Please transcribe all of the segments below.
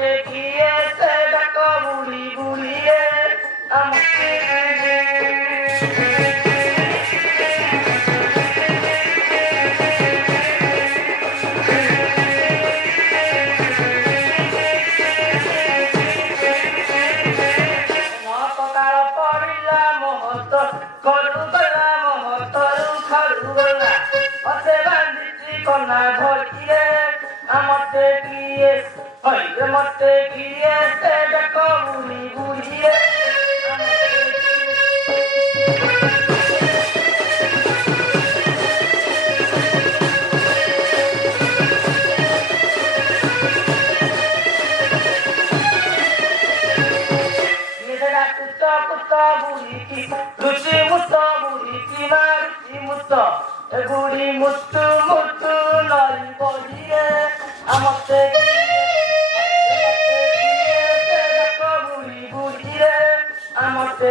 দেখিয়ে সে ডাকো বুড়ি বুড়ি রে আমাকে কন্যা ধরিয়ে আমাকে গিয়ে হইলে মতে গিয়ে সে দেখো বুড়ি বুড়িয়ে লুচি মুত বুড়ি কি মা লুচি মুত বুড়ি মুতু মুতু নই বলিয়ে আমাকে বুড়ি বুড়িয়ে আমাকে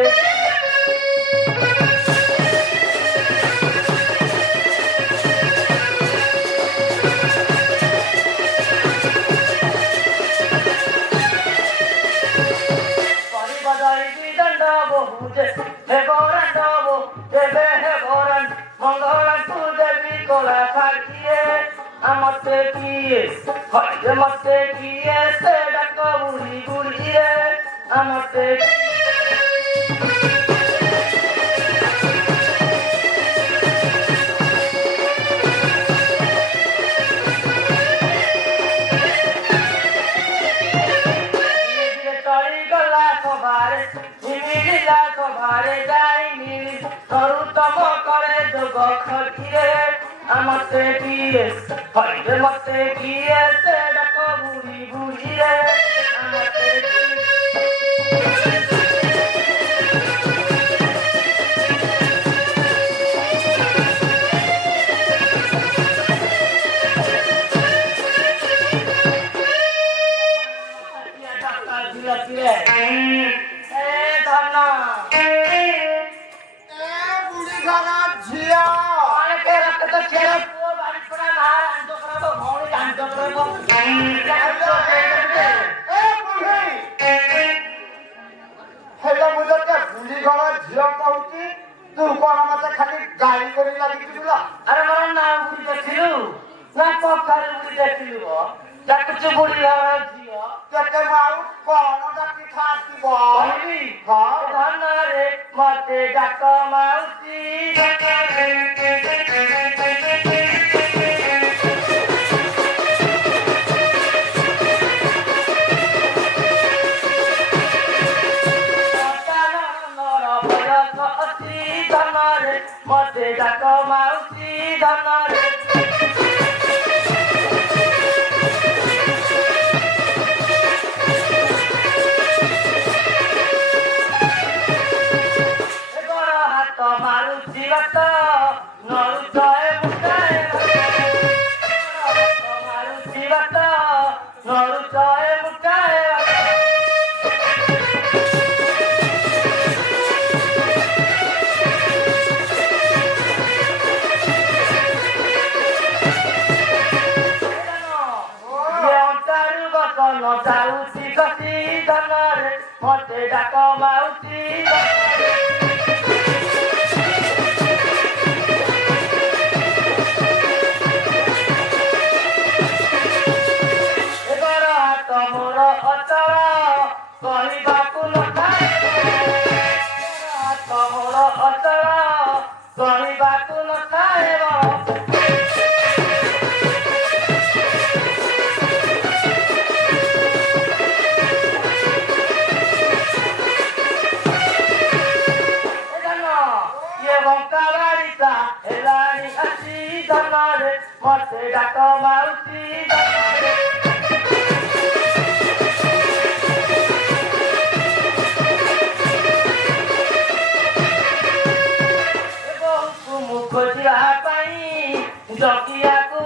আমাকে গিয়ে হইলে মতে গিয়ে সে ডাকো বুড়ি বুড়ি রে আমাকে তরি গলা সবারে মিলিলা সবারে যাই মিলি সরুতম করে যোগ খটিরে আমাকে গিয়ে হইলে মতে গিয়ে সে ডাকো বুড়ি বুড়ি রে আমাকে আরে আমার নাম বুড়ি দেখছিল না কখারে বুড়ি দেখছিল ডাকছে বুড়ি ঘর ঝিও কেটে মাউ কোন ডাকি খাসিব বলবি রে মতে ডাক মাউসি মতে ডাক মাউসি ধনরে হাত মারুছি বাত নরুচয় মুটায় মারুছি বাত নরুচয় মুটায় যাଉଛି কতি ধନରେ মতে ডাক মাউসি এবার হাତ ମୋର ଅଚଳ କହିବାକୁ ନଥାଏ ହାତ ମୋର ଅଚଳ କହିବାକୁ ନଥାଏ মতে ডাক মাউসি ମୁଖ ଯିବା ପାଇଁ ଜକିଆକୁ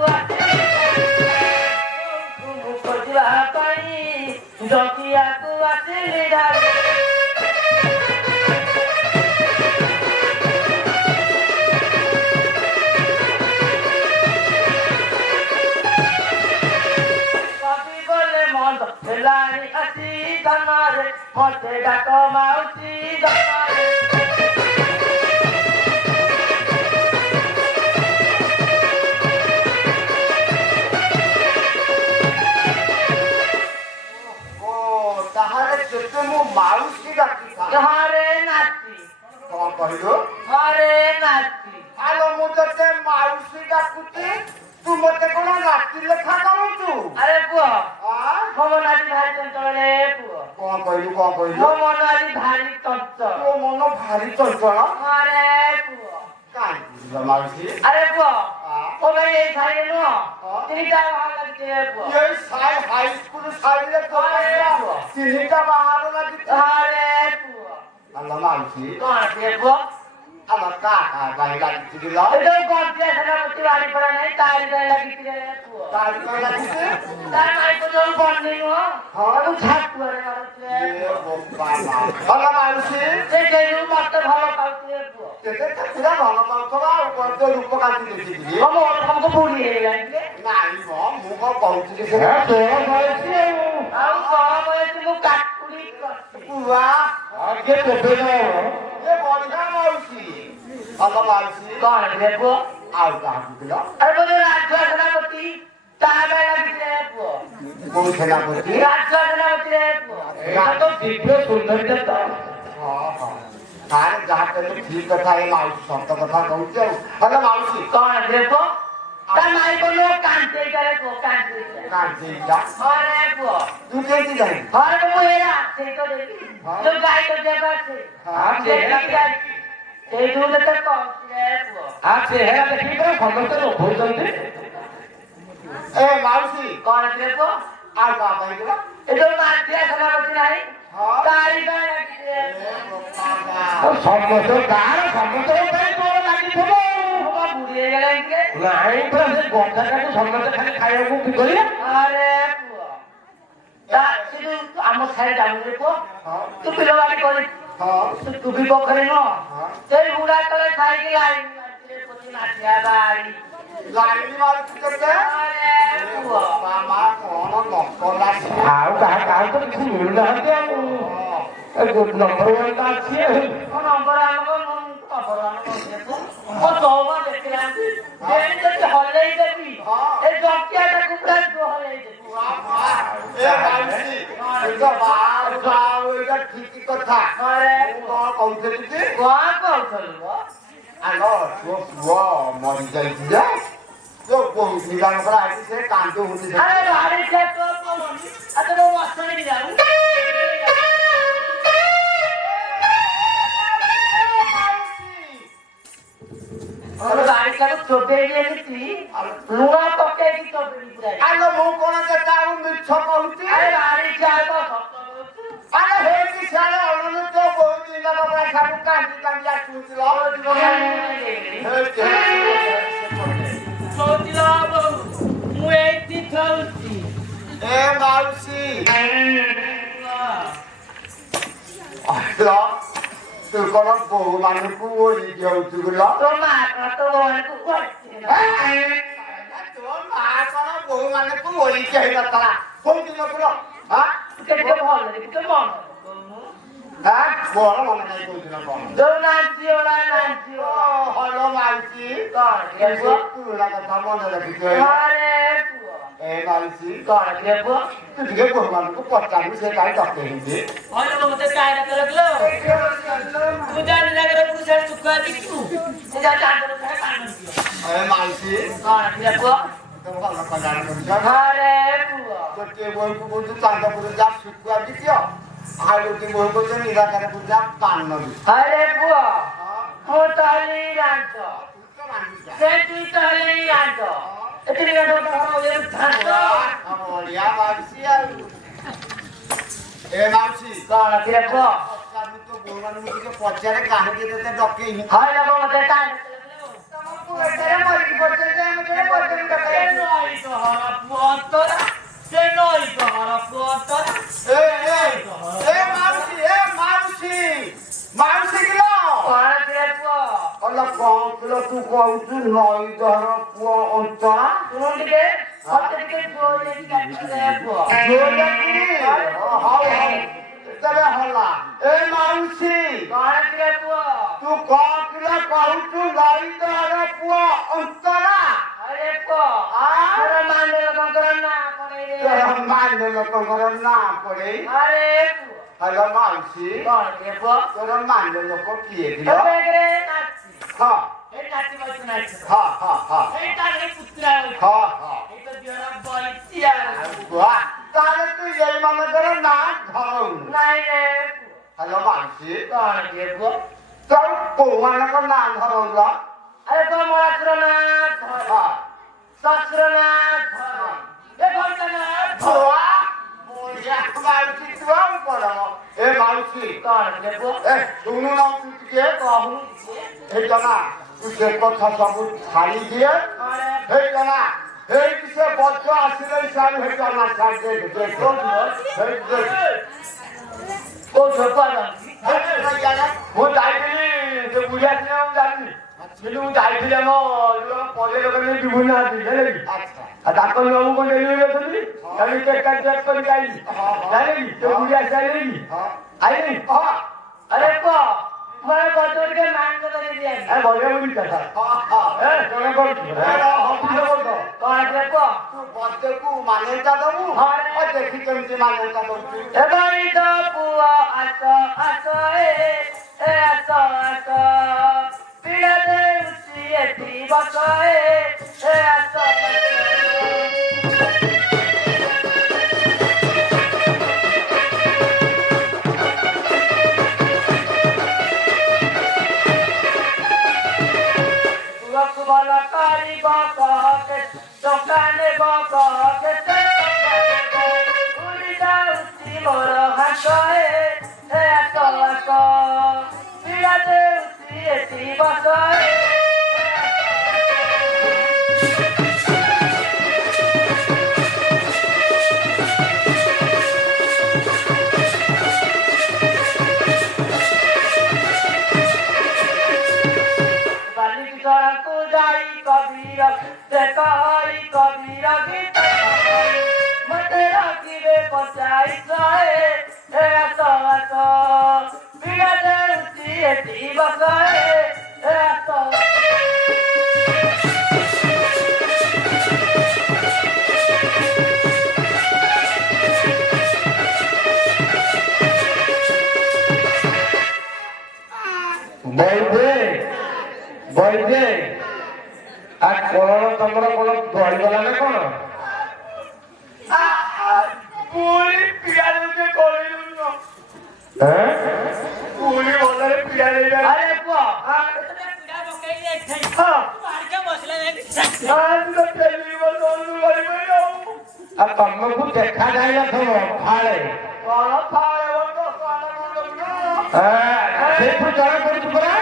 ମୁଖ ଯିବା ପାଇଁ ଜକିଆକୁ ଆସିଲି ଢାଳି ହେଲାଣି ଆସି ଧନରେ ମତେ ଡାକ ମାଉସୀ ଧନରେ ତାହେଲେ ସେତେ ମୁଁ ମାଉସୀ ଡାକିଥାଏ। ହରେ ନାତି କଣ କହିଲୁ? ହରେ ନାତି ଆଲୋ ମୁଁ ତତେ ମାଉସୀ ଡାକୁଛି, ତୁ ମତେ କଣ ନାତି ଲେଖା କରୁଛୁ? ଆରେ ପୁଅ ଆଁ? ମୋ ମନ ଆଜି ଭାରି ଚଞ୍ଚଳ ରେ ପୁଅ କଣ କହିଲୁ କଣ କହିଲୁ? ମୋ ମନ ଆଜି ଭାରି ଚଞ୍ଚଳ ତୋ ମନ ଭାରି ଚଞ୍ଚଳ ହରେ ପୁଅ କାହିଁକି ଲୋ ମାଉସୀ? ଆରେ ପୁଅ ଆଁ? ଓ ଭାଇ ଏଇ ଶାଢ଼ୀ ନୁହଁ ହଁ? ତିନିଟା ବାହାର ଲାଗିଛି ରେ ପୁଅ ଏଇ ହାଇସ୍କୁଲ ଶାଢୀରେ ତୋ ପାଇଁ ତିନିଟା ବାହାର ଲାଗିଛି। ହରେ ପୁଅ ଆଲୋ ମାଉସୀ କଣ ରେ ପୁଅ ଆମ କାହା ପାଇଁ ଲାଗିଛି କିଲୋ? ଏ ଯୋଉ ଗଣ୍ଠିଆ ସେନାପତି ବାଡ଼ି ପଡ଼ା ନାହିଁ ତାରି ପାଇଁ ଲାଗିଛି ରେ ପୁଅ କାହା ପାଇଁ ଲାଗିଛି? ତାର ମାଇକୁ ଯୋଉ ବଣ୍ଡି ନୁହଁ ହଁ? ତାକୁ ଛାଟୁଆରେ ମାରୁଛି ରେ ଏ ପୁଅ ବୋପା ମା। ଆଲୋ ମାଉସୀ ସେ ସେଇଠୁ ମତେ ଭଲ ପାଉଛି ରେ ପୁଅ ତେତେ ତ ପୁରା ଭଲ ପାଉଥିବ ଆଉ କଣ ତୋ ରୂପ କାଟି ଦେଖିଥିଲି? ମୋ ମୋର ତମକୁ ବୁଢୀ ହେଇଗଲାଣି ଯେ ନାଇଁ ମ ମୁଁ କଣ କହୁଛି କି ସେ ଆଉ କଣ ବୟସ ମୁଁ କାକୁଡି କରିଛି ପୁଆ ଆଗେ କେବେ ଏ ବଢିଆ ମାଉସୀ। ଭଲ ମାଉସୀ କଣ ରେ ପୁଅ ଆଉ କାହାକୁ କିଲୋ? ଆରେ ବୋଧେ ରାଜୁଆ ସେନାପତି ତା ପାଇଁ ଲାଗିଛି ରେ ପୁଅ କୋଉ ସେନାପତି? ରାଜୁଆ ସେନାପତି ରେ ପୁଅ ଏଇଟା ତ ଦିବ୍ୟ ସୁନ୍ଦରୀ ତ ହଁ ହଁ ତାହେଲେ ଯାହା କହିଲେ ଠିକ କଥା, ଏ ମାଉସୀ ସତ କଥା କହୁଛି ଆଉ। ହେଲେ ମାଉସୀ କଣ ରେ ପୁଅ ତା ମାଇ ବୋଲ କାନ୍ଦେଇଟା ରେ ପୁଅ କାନ୍ଦେଇଟା କାଞ୍ଚିଟା ହଁ ରେ ପୁଅ ତୁ କେମିତି ଜାଣିଲୁ? ହଁ ରେ ମୁଁ ଏରା ସେଇ ତ ଦେଖି ଯୋଉ ଗାଈ ତ ଦେବା ସେ ସେଇ ଯୋଉ ତ କହୁଛି ରେ ପୁଅ ଚେହେରା ଦେଖିକି ତ ସମସ୍ତେ ଲୋଭଉଛନ୍ତି। ଏ ମାଉସୀ କଣ ରେ ପୁଅ ଆଉ କାହା ପାଇଁ କିଲୋ? ଏ ଯୋଉ ମାଠିଆ ସେନାପତି ନାହିଁ ହଁ? ତାରି ପାଇଁ ଲାଗିଛି ରେ ଏ ପୁଅ ବୋପା ମା। ସମସ୍ତ ଗାଁର ସମସ୍ତଙ୍କ ପାଇଁ ତୋର ଲାଗିଥିବ ଆଉ। ମୋ ବୁଢୀ ହେଇଗଲାଣି ଯେ ନାଇଁ ପୁରା ସେ ଗଜାଟାକୁ ସମସ୍ତେ ଖାଲି ଖାଇବାକୁ କି କରିବେ? ଆରେ ପୁଅ ତା ସେ ଯୋଉ ଆମ ସାହି ଯାଉନି ରେ ପୁଅ ହଁ ତୁ ବିଲବାଡ଼ି କରି ହଁ ତୁ ବି ପୋଖରୀ ନୁହଁ ହଁ ସେଇ ବୁଢା ତଳେ ଖାଇକି ଲାଇନ୍ ମାରିଥିଲେ ପତି ମାଠିଆ ବାଡ଼ି ଲାଇନ ମାରୁଛି କେତେ? ଆରେ ପୁଅ ବୋପା ମା କଣ ନକଲା ସିଏ? ଆଉ କାହାକୁ ତ କିଛି ମିଳୁନାହାନ୍ତି ଆଉ। ଏ ନମ୍ବର ୱାନ୍ ଟା ଅଛି ଆଉ। ମୋ ନମ୍ବର ଆଣିବ ମୁଁ ନମ୍ବର ଆଣିବ ମୋ ଚଉମା ଦେଖିଲାନ୍ତି ଯେମିତି ହଲେଇ ଦେବି ଏ ଜକିଆଟାକୁ ପୁରା ହଲେଇ ଦେବି ଏ ମାଉସୀ ଏଇଟା ବାଉ ଏଇଟା ଠିକ କଥା। ଆରେ ମୁଁ କଣ କହୁଥିଲି କି କଣ କହୁଥିଲୁ ମ ଆଲୋ ତୋ ପୁଅ ମରିଯାଇଛି ଯେ ଯୋଉ କହୁଥିଲା ଆଜି ସେ କାନ୍ଦୁଛି ସେ। ଆରେ ଭାରି ଖେତ ପଡୁନି ଆରେ ମୁଁ ମସ୍ତରୀ ଯାଉ ଆରେ ଭାରି ଖେତ ଚୋବେଇ ଏମିତି ଲୁଣ ପକେଇକି ଚୋବେଇ ପୁରା ଆଲୋ ମୁଁ କଣ କେତେ ଆଉ ମିଛ କହୁଛି? ଆରେ ଭାରି ଖେତ ସତ ଆରେ ହେଇକି ସିଆଡେ ଅନୁ ତ ବହୁତ ଦିନ ପରେ ସବୁ କାନ୍ଦି କାନ୍ଦି ଆସୁଥିଲ। କହୁଥିଲ ମୁଁ ଏଇଠି ଥାଉଛି ଏ ମାଉସୀ ତୁ କଣ ବୋହୁ ମାନଙ୍କୁ ଓଳି ଯାଉଛୁ ଗୁଲ? ତୋ ମା ତୋ ବୋଉକୁ କହିଛି ତୋ ମା କଣ ବୋହୁ ମାନଙ୍କୁ ଓଳିକି ହେଇନଥିଲା କୋଉଦିନ ଗୁଲ? କେତେ ଭଲ କେତେ ମନ ମୋର ମନେ ନାହିଁ କୋଉଦିନ କଣ। ଯୋଉ ନାଚି ଓଳା ନାଚି ହଲ ମାଉସୀ କଣ ପୁଅ ପୁରୁଣା କଥା ମନେ ରଖିଛ? ଘରେ ପୁଅ ଏ ମାଉସୀ କଣ ପୁଅ ତୁ ଟିକେ ବୋହୁ ମାନଙ୍କୁ ପଚାରିବୁ ସେ କାହିଁ ଡକେଇନ୍ତି? କହିଲେ ମତେ କାହିଁକି ଡାକ ରଖିଲ ତୁ ଜାଣି ଜାଗାରେ ପୁରୁଷ ଶୁଖୁଆ ବିକିବୁ ସେ ଯା ଚାନ୍ଦର ଖାଏ ପାନ ଦିଅ ଏ ମାଉସୀ କଣ ପୁଅ ତୁ ଭଲ କଲ୍ୟାଣ କରୁଛ। ଘରେ ପୁଅ ଗୋଟିଏ ବୋହୂକୁ କହୁଛୁ ଚାନ୍ଦପୁର ଯା ଶୁଖୁଆ ବିକିଅ, ଆଉ ଗୋଟିଏ ବୋହୂ କହୁଛୁ ନିରାକାରପୁର ଯା ପାନ ବିକ। ଘରେ ପୁଅ ମୁଁ ତହଲି ରାଞ୍ଚ ସେ ତୁଇ ତହଲି ରାଞ୍ଚ ଏତିକି ବଢିଆ ମାଉସୀ ଆଉ। ଏ ମାଉସୀ କଣ ପୁଅ ପଚାରିବୁ ତୋ ବୋହୂ ମାନଙ୍କୁ ଟିକେ ପଚାରେ କାହିଁକି ତତେ ଡକେଇନି? হয় না মতে কাজ ଏ ମାଉସୀ ମାଉସୀ କିଲୋ ଅଲ କଣ କିଲୋ ତୁ କହୁଛୁ ନଈ ଧର ପୁଅ ଅଞ୍ଚଳା? ଜୋରକିରି ହଉ ତେବେ ହେଲା ଏ ମାଉସୀ କଣ କିରେ ପୁଅ? ତୁ କଣ କିଲୋ କହୁଛୁ ଲଳିତର ପୁଅ ଅନ୍ତରା ଆରେ ପୁଅ ଆମର ମାଣ୍ଡ ଲୋକଙ୍କର ନାଁ କଣ ରେ? ମାଣ୍ଡ ଲୋକଙ୍କର ନାଁ ପଡେ ଆରେ ପୁଅ ହ୍ୟାଲୋ ମାଉସୀ କଣ କିରେ ପୁଅ? ତୋର ମାଣ୍ଡ ଲୋକ କିଏ ଏ ଦିଅ ବେଗରେ ନାଚି ହଁ ଏ ନାଚି ବସି ନାଚି ହଁ ହଁ ହଁ এই তারে পুত্রা ହଁ ହଁ এই তো দিওরা বইছি আর বাহ, তাহলে তুই এই ମାନଙ୍କର ନାଁ ଧରଉନୁ নাই রে ହ୍ୟାଲୋ ମାଉସୀ কোন কে গো ତୋର କୋଉମାନଙ୍କ ନାଁ ଧରଉଲ আরে তো মরাসুর না ধর ହଁ সসুর না ধর এ ঘন্টা না ধর ଛୁଆ ବଢିଆ ମାଉସୀ ତୁ ଆଉ କଣ ଏ ମାଉସୀ কোন কে গো ଏ ଶୁଣୁନ ତୁ ଟିକେ কহু ହେଇଟା ନା ତୁ ସେ କଥା ସବୁ ଛାଡ଼ି ଦିଏ আরে ହେଇଟା ନା ହେଇକି ସେ ବଜ୍ର ଆସିଲେ ସାର୍ ହେଇଟା ନା ଛାଡ଼ି ଦେଖ ଦେଖ ହେଇ ଦେଖ ও ঝোপালা ମୁଁ ଯାଇଥିଲି ସେ ବୁଢୀ ଆସିଲେ ମୁଁ ଜାଣିନି କିନ୍ତୁ ମୁଁ ଯାଇଥିଲି ଆମ ପଡ଼ିଆ ଦୋକାନରେ ବିଭୁନ୍ନ ଆସିଲି ଜାଣିଲେ କି ଆଉ ଡାକ୍ତର ବାବୁ କଣ ଡେଲିଭରି ଅଛନ୍ତି ତାକୁ କେକ୍ ଚେକ୍ କରିକି ଆଇଲି ଜାଣିଲେ କି ସେ ବୁଢୀ ଆସି ଆଇଲେ କି ଆଇଲେ আরে কো মানে কতকে মান করে দিয়া ବଢିଆ ବୁଢୀ କଥା ଜଣେ କରୁଛୁ কোন কে গো ତୁ ବଜ୍ରକୁ ମାନ୍ୟତା ଦବୁ ଦେଖି କେମିତି ମାନ୍ୟତା ଦଉଛୁ এবারে তো পুয়া আসো আসো এ আসো আসো পিড়াতে উঠিয়ে দিবস এ আসো তুয়াকু বলা কারিব কহকে দোকানে বকহকে উড়ি যাଉଛି মোর হাত এ আসো আসো পিড়াতে উঠিয়ে দিবস বালিক চড়াকু যাই কবির দেখাই কবির গীত মতে রাখিবে পচাই সয়ে এ আসো আসো পিড়াতে উঠিয়ে দিবস এ আসো ବୈଦେ আর কোন তোমার কোন গড়িগলা না কোন পুরি পিড়াতে করিল হ্যাঁ পুরি বলারে পিড়াতে আরে পুয়া পিড়া পকাই যাই হ্যাঁ মার্কে বসলে আজ তো পেলি বলু বলি আর তোমাকে দেখা যায় না তোমার ফাড়ে কোন ফাড়ে বলতো কোন হ্যাঁ সেটু জড়া করছি পরা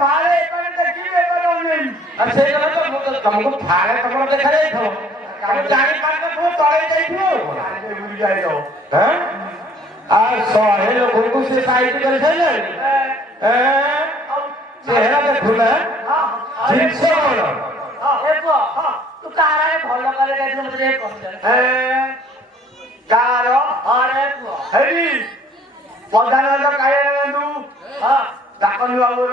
ফাড়ে এখানে দেখিবে কোন নেই আর সেই কথা তো তোমাকে ফাড়ে তোমার দেখা যায় তো আমি জানি পারলে পুরো তলে যাইছো আরে বুঝি যাই তো হ্যাঁ আর শহে লোকଙ୍କୁ ସେ ସାଇଜ କରି ସାରିଲାଣି ଚେହେରା ଦେଖୁନା ଜିନିଷ କଣ ଏ ପୁଅ ତୁ କାରାରେ ଭଲ କରେ ଯାଇଥିଲୁ ମତେ ଟିକେ କହିଦେ କାର ଆରେ ପୁଅ ହେରି ପ୍ରଧାନମନ୍ତ୍ରୀ କାଳିଆ ତୁ ହଁ ଡାକନି ବାବୁର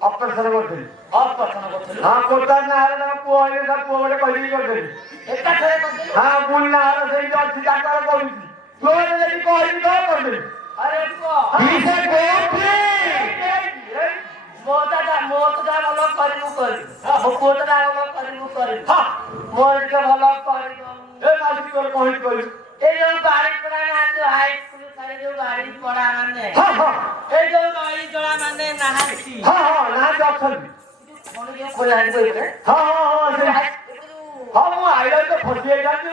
ଅପରେସନ କରିଥିଲି ଅପସନ କରୁଥିଲୁ ହଁ କୋଟାର ନାଁରେ ତାଙ୍କ ପୁଅ ହେଲେ ତା ପୁଅ ଗୋଟେ କହିଦେଇ କରିଦେଲି ଏକାଥରେ କରିଦେଲୁ ହଁ ବୁଲ ନାଁର ସେଇଠି ଅଛି ଡାକ୍ତର କରୁଛି ତୁ ଯଦି କହିବି ତ କରିଦେଲି ଆରେ ପୁଅ He's a goat! ମୋ ତ ଭଲ କରିବୁ ମୋ ପୁଅ ତ ଭଲ କରିବୁ ମୋର ଟିକେ ଭଲ କରିବୁ ଏ ମାସି ତୋର କହି କହିଲୁ এই ଯୋଉ ଗାଡି ପଡା ନାହାନ୍ତି ହାଇସ୍କୁଲ ଖାଲି ଯୋଉ ଗାଡି ପଡା ମାନେ ହଁ ହଁ এই ଯୋଉ ନଈ ଜଳା ମାନେ ନାହାନ୍ତି ହଁ ହଁ ନାହାନ୍ତି ଅଛନ୍ତି କଣ ଯୋଉ ଖୋଲାନ୍ତି କହିଲେ ହଁ ହଁ ହଁ ସେ ହଁ ମୁଁ ଆଇଲା ତ ଫସି ଯାଇଥାନ୍ତି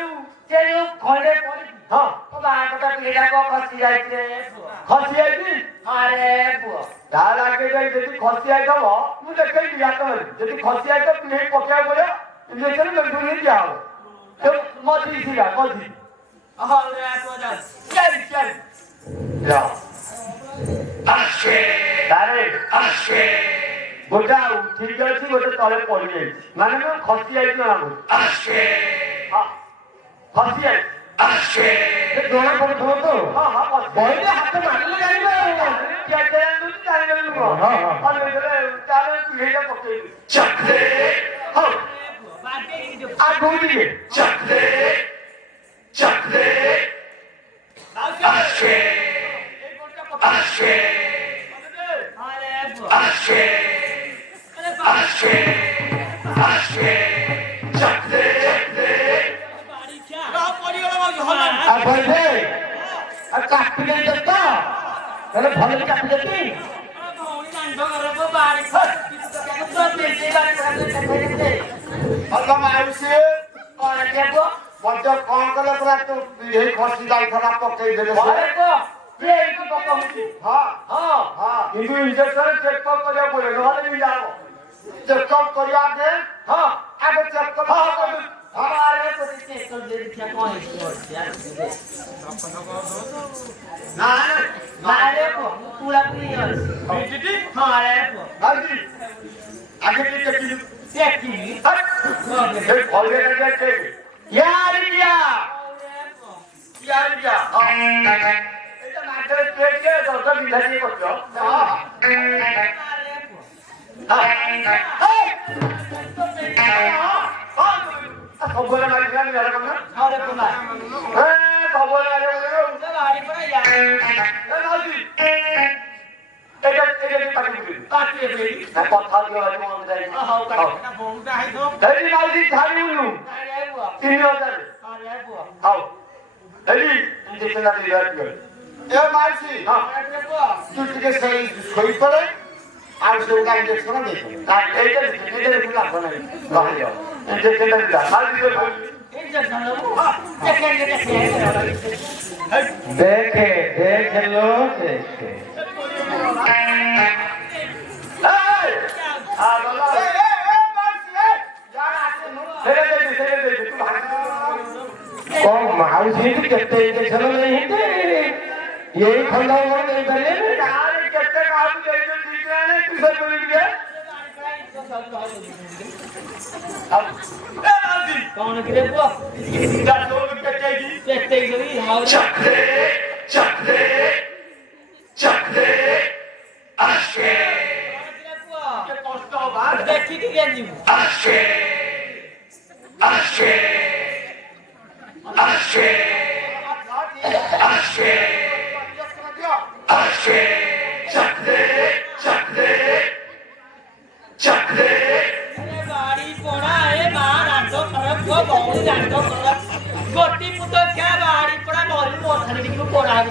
ସେ ଯୋଉ ଖଣ୍ଡେ ପଡିଛି ହଁ ମୋ ବାହାଘର ପିଲାଟା ଖସି ଯାଇଛି ରେ ପୁଅ ଖସି ଯାଇଛି ଆରେ ପୁଅ ତା ଲାଗେ ଯଦି ଖସି ଯାଇଥିବ ମୁଁ ଦେଖେଇବି ହାତ ଯଦି ଖସି ଯାଇଥିବ ପିହେଇ ପକେଇବାକୁ ପଡିବ ଇଞ୍ଜେକ୍ସନ ମେଡିସିନ ନେଇ ଦିଆହବ ସେ ମଝି ଥିଲା ମଝି ହଉ ରେ ପୁଅ ଚାଲି ଚାଲି ଯା ତାରେ ଗୋଟେ ଆଉ ଠିକ ଅଛି ଗୋଟେ ତଳେ ପଡିଯାଇଛି ମାନେ ମୁଁ ଖସି ଯାଇଛି ଜଣା ପଡୁଛି ହଁ ଖସି ଯାଇଛି ଜଣା ପଡୁଥିବ ତ ବହିରେ ହାତ ମାରିଲେ ଜାଣିବ ଆଗକୁ ଟିକେ ବହିରେ କାଟି ଦେଇ ତ ହେଲେ ଭଲ କାଟି ଦେବି ମାଉସୀ ମଧ୍ୟ କଣ କଲେ ପୁରା ତୁ ପିଢ଼େଇ ଖସି ଯାଇଥିଲା ପକେଇ ଦେଲେ ହଁ କିନ୍ତୁ ଇଞ୍ଜେକ୍ସନ ଚେକଅପ୍ କରିବାକୁ ପଡିବ ନହେଲେ ବି ଯାଅ ଚେକଅପ୍ କରିବା ଆଗେ ହଁ ଆଗେ ଚେକ୍ କର ଆଗେ ଟିକେ ସବୁବେଳେ ମାରିଥିଲା ଏ ମାଉସୀ ତୁ ଟିକେ ସେଇ ଶୋଇପଡେ ଆଉ ସବୁ ଗାଈ ଇଞ୍ଜେକ୍ସନ ଦେଇଦେବେ देखे देख लो देखे कौन माउसी केते इंजेक्शन नहीं थे यही खंडा और नहीं बने यार केते काम दे दे ठीक है नहीं तू सब बोल दिया अब ए आदि कौन गिरे वो जा लोग केते जी देखते ही हमारे चक्रे आशे के कष्ट होगा देखी की गेंजी आशे चक्रे गाड़ी पोड़ा है मां रातो खराब को बहुत जानो खराब गोटी पुतो क्या गाड़ी पोड़ा बोल मोथरी की पोड़ा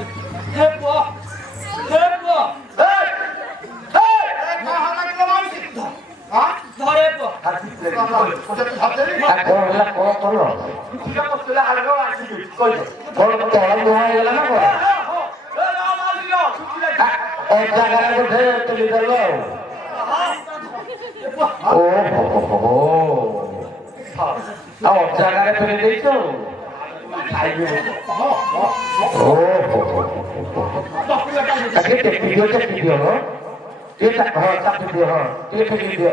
हे पो धरे पो ଜାଗାରେ ଫେରି ଦେଇଛ ଟେକି ଦିଅ ହଁ ଟିକେ ହଁ ଚାପି ଦିଅ ହଁ ଟିକେ ଟେକି ଦିଅ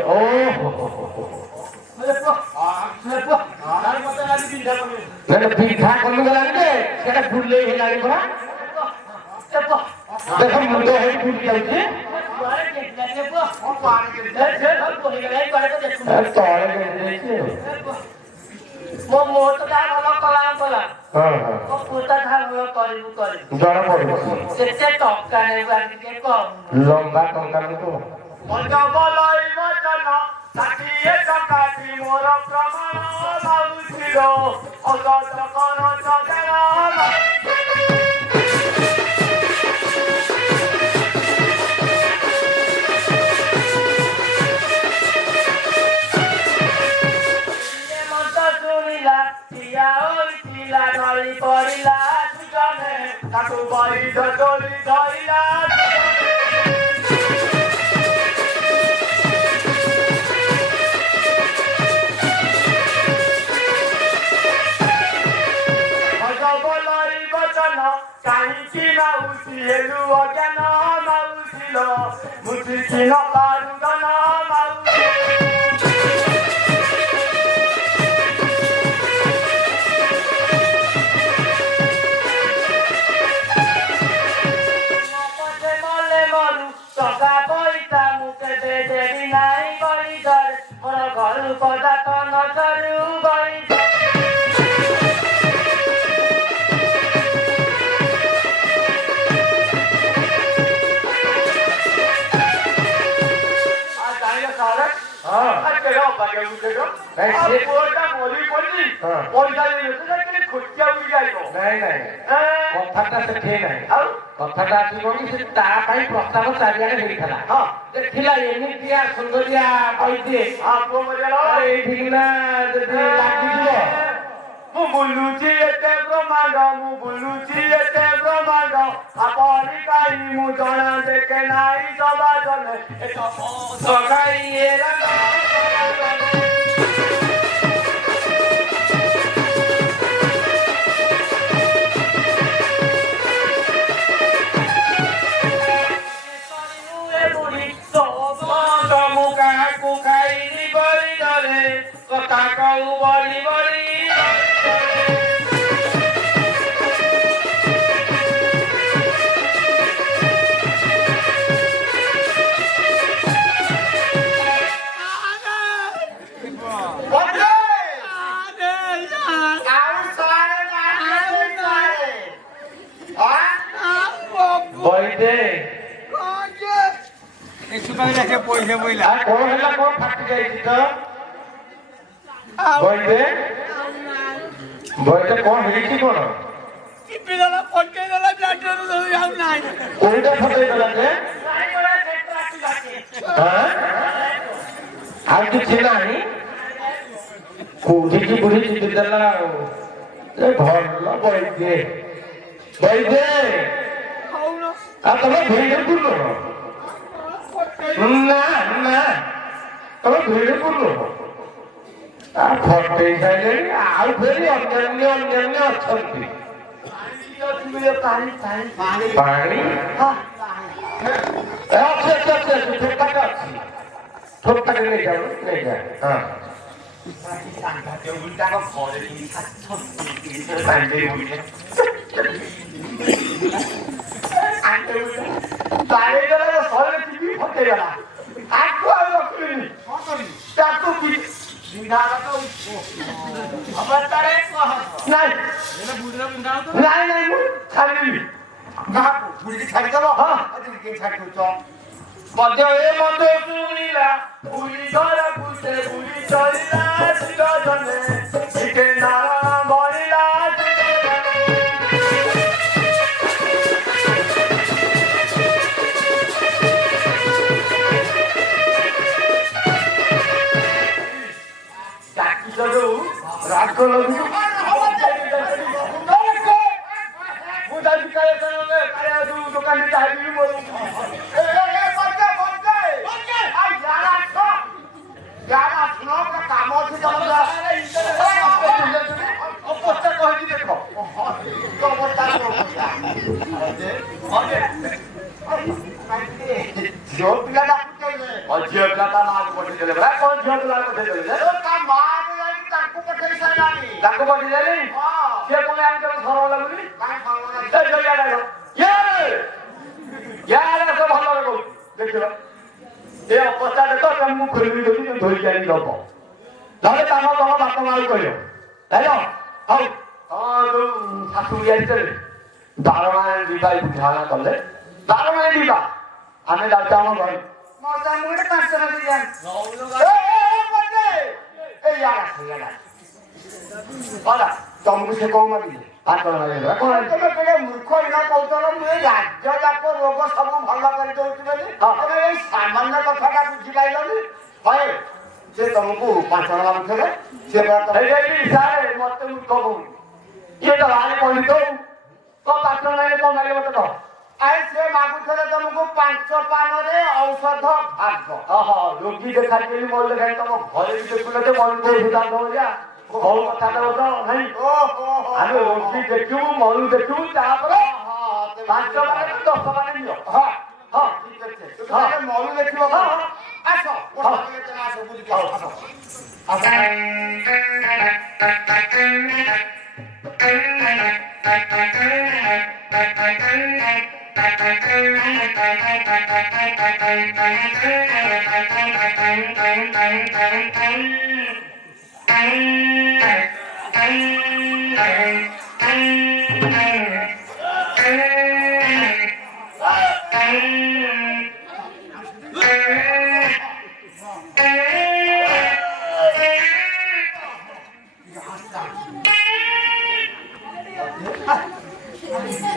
ପିଠା କମିଗଲାଣି ଯେ ସେଟା ବୁଲେଇ ହେଲାଣି ପରା ଦେଖ ମୁଣ୍ଡ ହେଇ ବୁଲି ଯାଉଛି ତଳେ ଯାଇଛି ମୋ ମୋ ତ ତା ଭଲ କଲା ହଁ ହଁ ମୋ ପୁତା ତା ଭଲ କରିବୁ ଜଣା ପଡୁଛି କେତେ ଟଙ୍କା ନେବୁ ଆଜି ଟିକେ କମ ଲମ୍ବା ଟଙ୍କା ନୁହଁ ମୋର ପ୍ରମାଣ ଭାବୁଥିଲ ଅଗତ କର ढली पड़िला ତାକୁ ବହି ଧରି ଧରିଲା କାହିଁକି ମାଉସୀ ହେଲୁ ଅଜ୍ଞାନ ମାଉସୀଲ ବୁଝିକି ନ ପାରୁଦନ ମାଉସୀ ପଦାତ ନଜରୁ ବଳି କଥାଟା ସେଠି ନାହିଁ ଆଉ କଥାଟା ଅଛି କଣ ସେ ତା ପାଇଁ ପ୍ରସ୍ତାବ ଚାରିଆଡେ ହେଇଥିଲା ଦେଖିଲା ଏମିତିଆ ସୁନ୍ଦରିଆ କହିଦିଏ ଏଇଠିକି ନା ଯଦି ଲାଗିଯିବ ମୁଁ ବୁଲୁଛି ଏତେ ବ୍ରହ୍ମାଣ୍ଡ ମୁଁ ବୁଲୁଛି ଏତେ ବ୍ରହ୍ମାଣ୍ଡ ଆପଣି କାହିଁ ମୁଁ ଜଣା ଦେଖେ ନାହିଁ ସବା ଜନେ ସକାଇ କାହାକୁ ଖାଇନି ବଳି ଡରେ କଥା କହୁ ବଳି ବଳି ପଇସା ପଇଲା କଣ ହେଲା କଣ ଫାଟି ଯାଇଛି ତ ବଇଦେ ବଇଦେ କଣ ହେଇଛି କଣ କୋଉଟା ଫଟେଇଦେଲା ଯେ ଆଉ କିଛି ନାହିଁ କୋଉଠିକି ବୁଢୀ ଚିଠି ଦେଲା ଆଉ ଭଲ ବଇଦେ ବଇଦେ ଆଉ ତମେ ଭିଡ ବୁଲ ନା ନା ତମେ ଭିଡ ବୁଲ ଫଟେଇ ସାରିଲେଣି ଆଉ ଫେରି ଅନ୍ୟାନ୍ୟ ଅଛନ୍ତି ପାଣି ଅଛି ଥୋପାଟେ ଅଛି ଥୋପାଟେ ନେଇଯାଉ ନେଇଯା ଫଟେଇଗଲା ଆକୁ ଆଉ ରଖିଲିନି ତାକୁ ନାଇଁ ନାଇଁ ମୁଁ ଛାଡ଼ିଦେବି ଛାଡ଼ିଦବ ଛାଡ଼ି ଦଉଛ ମଧ୍ୟ ଏ ମଧ୍ୟ ଶୁଣିଲା ବୁଲି ଘରକୁ ସେ ବୁଲି ଚଳିଲା ଜନେ ଟିକେ ନାରାୟଣ ବଳିଲା ରାଗ ଲଗୁ ମୁଁ ଯାଉଛି ଦୋକାନ ଚାହିଁବି କାମ ଅଛି ଅବସ୍ଥା କହିଛି ଦେଖ ଝିଅ ପିଲା ଡାକୁଚେ ଝିଅ ପିଲା ତା ମାଆକୁ ପଠେଇଦେଲେ ପରା କଣ ଝିଅ ପିଲା ପଠେଇଦେଲେ ତା ମା ତାଙ୍କୁ ପଠେଇ ସାରିଲାଣି ତାଙ୍କୁ ପଠେଇଦେଲି ସିଏ କଣ ଆମେ ତାକୁ ସରଳ ଲାଗୁନି ୟାର ଭଲ କହୁଛି ଦେଖିଲ ଏ ଅବସ୍ଥା ଦେଖ ମୁଁ ଖୋଲି ଦଉଛି ଧରିକି ଆଣି ଦବ ନହେଲେ ତମ ବାପା ମାଆକୁ କହିବ ଜାଣିଲ ହଉ ହଁ ଯୋଉ ଶାଶୁ ଯାଇଥିଲେ ବାରମାଣ ଯିବା ବୁଝାଣା କଲେ ବାରମାଣ ଯିବା ଆମେ ଯାଉଛୁ ଆମ ଘରେ ତମକୁ ସେ କଣ ମାଗିଲେ ତମେ ମୂର୍ଖ ଇନା କହୁଛ ମୁଁ ଏଇ ରାଜ୍ୟ ଯାକ ରୋଗ ସବୁ ଭଲ କରିଦଉଛି ବୋଲି ତମେ ଏଇ ସାମାନ୍ୟ କଥାଟା ବୁଝିପାଇଲନି ହଏ ସେ ତମକୁ 5 ଟଙ୍କା ମାଗୁଥିଲେ ସେ ମତେ ମୂର୍ଖ କହୁନି ଇଏ ତ ଭାରି ପଣ୍ଡିତ କଣ 5 ଟଙ୍କା କଣ ମାଗିଲେ ମତେ କହ ଆରେ ସେ ମାଗୁଥିଲେ ତମକୁ 5 ପାନରେ ଔଷଧ ଭାଗ ରୋଗୀ ଦେଖାଇଲି ମୋର ଦେଖାଇ ତମ ଘରେ ବି ଦେଖୁନ ଯେ ମନୁ ସିଦ୍ଧାନ୍ତ ଭଳିଆ ହଉ କଥା କହୁଛ ନାଇଁ ଆମେ ରୋଗୀ ଦେଖିବୁ ମନୁ ଦେଖିବୁ ତାପରେ 5 ମାନେ 10 ମାନେ ନିଅ ମନୁ ଦେଖିବ ଆସ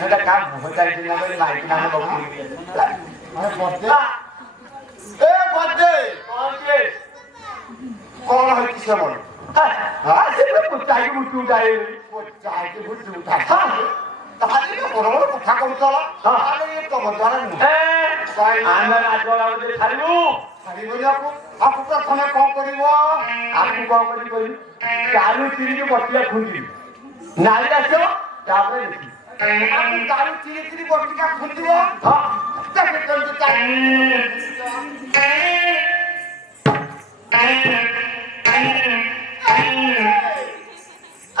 এটা কাম হতে দিন আমি লাইট না বাবু আরে বদ্দে এ বদ্দে ওকে কোন হয় কিসে বল আসে পুতাই উঠুটাই চাইতে বুঝতে উঠা তাহলে বড় বড় কথা কইতো তাহলে তো মজার নয় আমরা আজরা আমাদের ছাড়িবু ছাড়ি বলি আপু প্রথমে কম করিব আপনি কম করি চালু তিরিকে বটিয়া খুঁজিবি নালি আসো তারপরে দেখি আপনি দারু চিনি চিনি বটিকা খুঁজিব হ্যাঁ দেখে কিন্তু চাই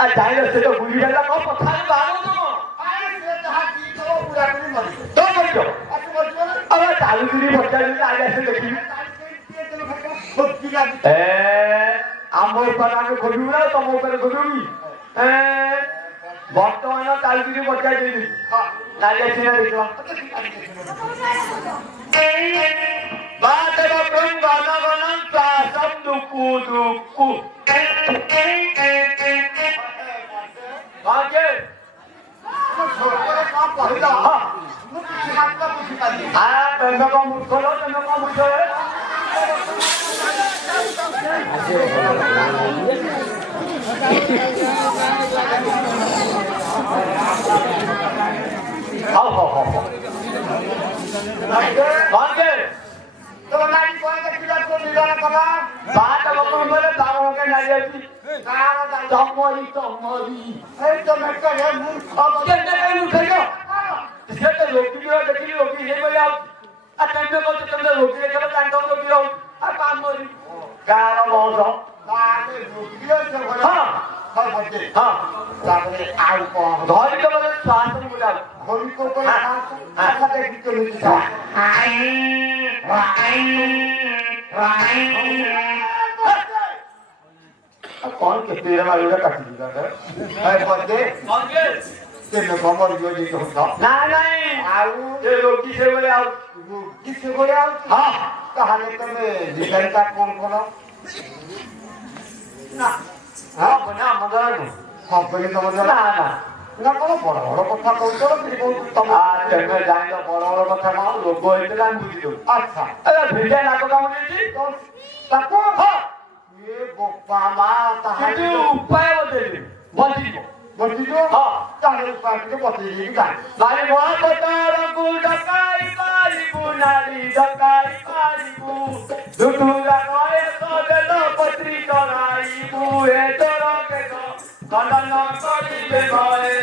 আর যাইলে সেটা বুঝিটা কম কথা বাড়ো তো আরে সে যাহা কি তো পুরা করে মরি তো করিও আপনি বলছেন আমরা চালু তিরি বটিয়া যদি আগে আসে দেখি সত্যি লাগে আমার উপর আমি ঘুরবি না তোমার উপরে ঘুরবি বর্তমানে চালু তিরি বটিয়া দিয়ে দিবি নালি আসি না দেখো Bate bakın bana bana sasam duku duku. Bake. Ah, tanda ko mutkolo, tanda ko mutkolo. Ho. Bake. তো নাই কোয়াকে কিলা তো নিলাম কলা Bate bakın böyle davranırken ne yapıyorsun? কারা দাই Tomori. এই তো মেকা হে মুখ খবর Kendine en utanıyor. সেটা লোকিও দেখি লোকি হে বলে আউ আর তন্দে বলতে তন্দে লোকি রেখে তন্দে লোকি আউ আর কাম করি কারা বলছো তাহলে রুকিও তো বলে হ্যাঁ হয় বলতে হ্যাঁ তারপরে আর কোন ধরি তো বলে শান্ত মুলা হরি কো করে আচ্ছা দেখি তো লিখি যা कौन के तेरे वाले का काट दिया है হয় বলতে ओके তেনে খবর দিও দিতে হতো না নাই আউ ये लोकी से बोले आउ কিছু করে আউ हां তাহলে তুমি ডিজাইনটা কোন কোন ना हां बना मगर সব করে তোমাদের ना ना না কোনো বড় বড় কথা কইতো তুমি কোন তোমার আর তুমি জানো বড় বড় কথা না লোক হইতে আমি বুঝি দেব আচ্ছা আরে ভিড়ে না তো কাম দিছি তো তারপর হ্যাঁ এ বোপা মা তাহলে কিন্তু উপায় বদলে বদিব বলছিল হ্যাঁ তাহলে পার্টিতে বসে দিই গান নারী মহাপতার গুডকাই পারিবু নারী ডকাই পারিবু দুটুরা কয়ে সবেল পত্রী করাইবু এ তোরকে গণন করিবে গয়ে